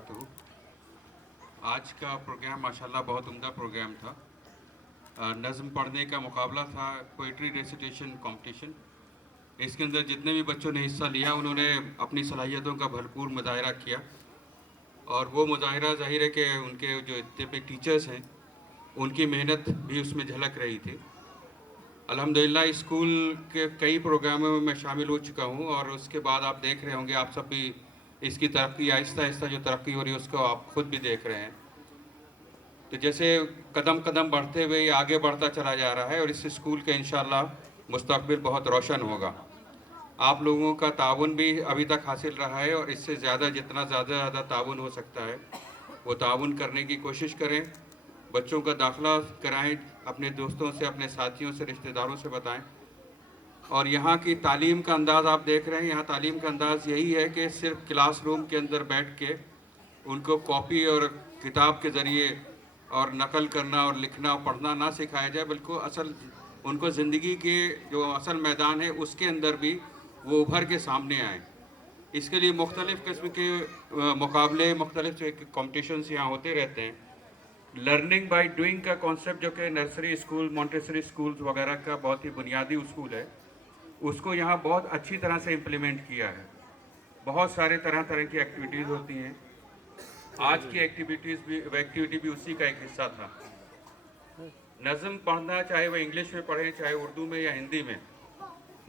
वबरकातुहू। आज का प्रोग्राम माशाल्लाह बहुत उम्दा प्रोग्राम था। नज़्म पढ़ने का मुकाबला था, पोइट्री रेसिटेशन कंपटीशन। इसके अंदर जितने भी बच्चों ने हिस्सा लिया उन्होंने अपनी सलाहियतों का भरपूर मुजाहरा किया, और वो मुजाहरा ज़ाहिर है कि उनके जो इतने पे टीचर्स हैं उनकी मेहनत भी उसमें झलक रही थी। अल्हम्दुलिल्लाह स्कूल के कई प्रोग्रामों में मैं शामिल हो चुका हूँ, और उसके बाद आप देख रहे होंगे, आप सब भी इसकी तरक्की आहिस्ता आहिस्ता जो तरक्की हो रही है उसको आप खुद भी देख रहे हैं। तो जैसे कदम कदम बढ़ते हुए ये आगे बढ़ता चला जा रहा है, और इस स्कूल का इंशाअल्लाह मुस्तकबिल बहुत रोशन होगा। आप लोगों का ताउन भी अभी तक हासिल रहा है, और इससे जितना ज़्यादा ताउन हो सकता है वो ताउन करने की कोशिश करें। बच्चों का दाखिला कराएं, अपने दोस्तों से, अपने साथियों से, रिश्तेदारों से बताएं। और यहाँ की तालीम का अंदाज़ आप देख रहे हैं, यहाँ तालीम का अंदाज़ यही है कि सिर्फ क्लास रूम के अंदर बैठ के उनको कॉपी और किताब के ज़रिए और नकल करना और लिखना और पढ़ना ना सिखाया जाए, बल्कि उनको ज़िंदगी के जो असल मैदान है उसके अंदर भी वो उभर के सामने आए। इसके लिए मुख्तलिफ़ किस्म के मुकाबले, मुख्तलिफ़ कॉम्पिटिशन्स यहाँ होते रहते हैं। लर्निंग बाय डूइंग का कॉन्सेप्ट, जो कि नर्सरी स्कूल, मॉन्टेसरी स्कूल्स वगैरह का बहुत ही बुनियादी उसूल है, उसको यहाँ बहुत अच्छी तरह से इम्प्लीमेंट किया है। बहुत सारे तरह तरह की एक्टिविटीज़ होती हैं। आज की एक्टिविटी भी उसी का एक हिस्सा था। नज़म पढ़ना, चाहे वह इंग्लिश में पढ़ें, चाहे उर्दू में या हिंदी में,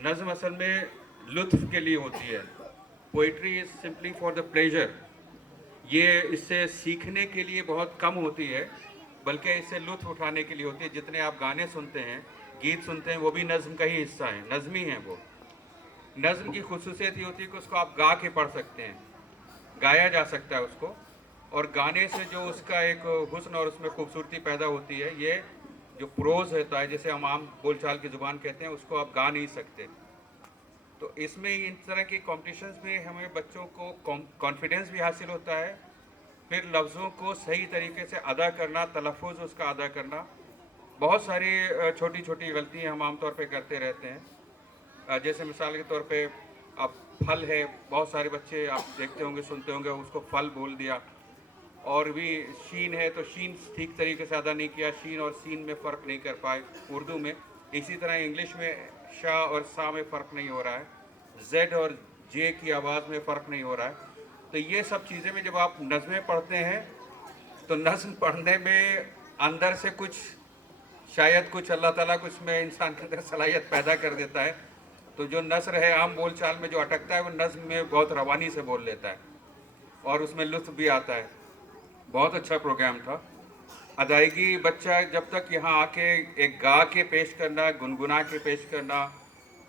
नज़म असल में लुत्फ़ के लिए होती है। Poetry is simply for the pleasure. ये इससे सीखने के लिए बहुत कम होती है, बल्कि इससे लुत्फ़ उठाने के लिए होती है। जितने आप गाने सुनते हैं, गीत सुनते हैं, वो भी नज़म का ही हिस्सा है, नज़मी हैं वो। नज़म की खुसूसियत ये होती है कि उसको आप गा के पढ़ सकते हैं, गाया जा सकता है उसको, और गाने से जो उसका एक हुस्न और उसमें खूबसूरती पैदा होती है, ये जो प्रोज़ होता है, जैसे हम आम बोलचाल की ज़ुबान कहते हैं, उसको आप गा नहीं सकते। तो इसमें इन तरह के कॉम्पिटिशन्स में हमें बच्चों को कॉन्फिडेंस भी हासिल होता है, फिर लफ्ज़ों को सही तरीके से अदा करना, तलफ़्फ़ुज़ उसका अदा करना। बहुत सारी छोटी छोटी गलतियाँ हम आम तौर पे करते रहते हैं। जैसे मिसाल के तौर पे, अब फल है, बहुत सारे बच्चे आप देखते होंगे, सुनते होंगे, उसको फल बोल दिया। और भी शीन है तो शीन ठीक तरीके से अदा नहीं किया, शीन और सीन में फ़र्क नहीं कर पाए उर्दू में। इसी तरह इंग्लिश में शाह और सा में फ़र्क नहीं हो रहा है, जेड और जे की आवाज़ में फ़र्क नहीं हो रहा है। तो ये सब चीज़ें में जब आप नज़में पढ़ते हैं, तो नज़्म पढ़ने में अंदर से कुछ, शायद कुछ अल्लाह ताला कुछ में इंसान के अंदर सलाहियत पैदा कर देता है। तो जो नस्र है आम बोल चाल में जो अटकता है, वो नज़्म में बहुत रवानी से बोल लेता है, और उसमें लुत्फ़ भी आता है। बहुत अच्छा प्रोग्राम था। अदायगी, बच्चा जब तक यहाँ आके एक गा के पेश करना, गुनगुना के पेश करना,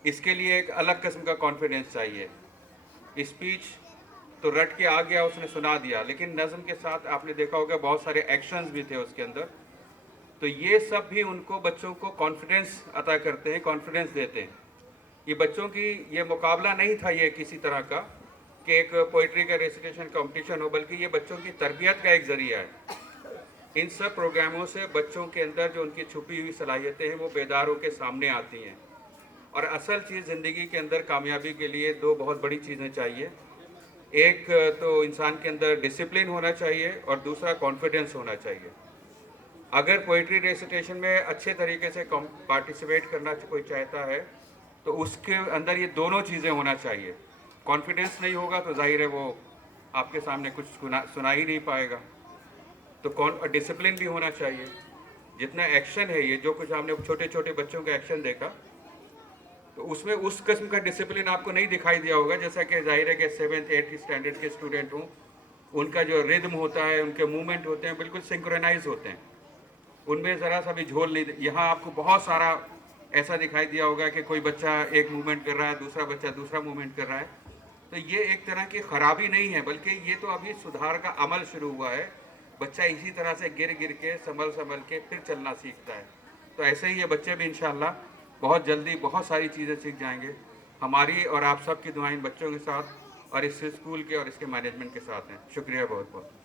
इसके लिए एक अलग किस्म का कॉन्फिडेंस चाहिए। स्पीच तो रट के आ गया, उसने सुना दिया, लेकिन नज़म के साथ आपने देखा होगा बहुत सारे एक्शंस भी थे उसके अंदर। तो ये सब भी उनको, बच्चों को कॉन्फिडेंस अता करते हैं, कॉन्फिडेंस देते हैं। ये बच्चों की, ये मुकाबला नहीं था ये किसी तरह का कि एक पोइट्री का रेसिटेशन कंपटीशन हो, बल्कि ये बच्चों की तरबियत का एक ज़रिया है। इन सब प्रोग्रामों से बच्चों के अंदर जो उनकी छुपी हुई सलाहियतें हैं वो बेदार होकर सामने आती हैं। और असल चीज़ ज़िंदगी के अंदर कामयाबी के लिए दो बहुत बड़ी चीज़ें चाहिए। एक तो इंसान के अंदर डिसिप्लिन होना चाहिए, और दूसरा कॉन्फिडेंस होना चाहिए। अगर पोइट्री रेसिटेशन में अच्छे तरीके से पार्टिसिपेट करना कोई चाहता है, तो उसके अंदर ये दोनों चीज़ें होना चाहिए। कॉन्फिडेंस नहीं होगा तो जाहिर है वो आपके सामने कुछ सुना ही नहीं पाएगा। तो डिसिप्लिन भी होना चाहिए। जितना एक्शन है, ये जो कुछ हमने छोटे छोटे बच्चों का एक्शन देखा, तो उसमें उस किस्म का डिसिप्लिन आपको नहीं दिखाई दिया होगा। जैसा कि जाहिर है कि 7th 8th स्टैंडर्ड के स्टूडेंट हों, उनका जो रिदम होता है, उनके मूवमेंट होते हैं, बिल्कुल सिंक्रोनाइज होते हैं, उनमें ज़रा सा भी झोल नहीं। यहाँ आपको बहुत सारा ऐसा दिखाई दिया होगा कि कोई बच्चा एक मूवमेंट कर रहा है, दूसरा बच्चा दूसरा मूवमेंट कर रहा है। तो ये एक तरह की ख़राबी नहीं है, बल्कि ये तो अभी सुधार का अमल शुरू हुआ है। बच्चा इसी तरह से गिर गिर के, संभल के फिर चलना सीखता है। तो ऐसे ही ये बच्चे भी इंशाअल्लाह बहुत जल्दी बहुत सारी चीज़ें सीख जाएंगे। हमारी और आप सब की दुआएं इन बच्चों के साथ और इस स्कूल के और इसके मैनेजमेंट के साथ हैं। शुक्रिया बहुत बहुत।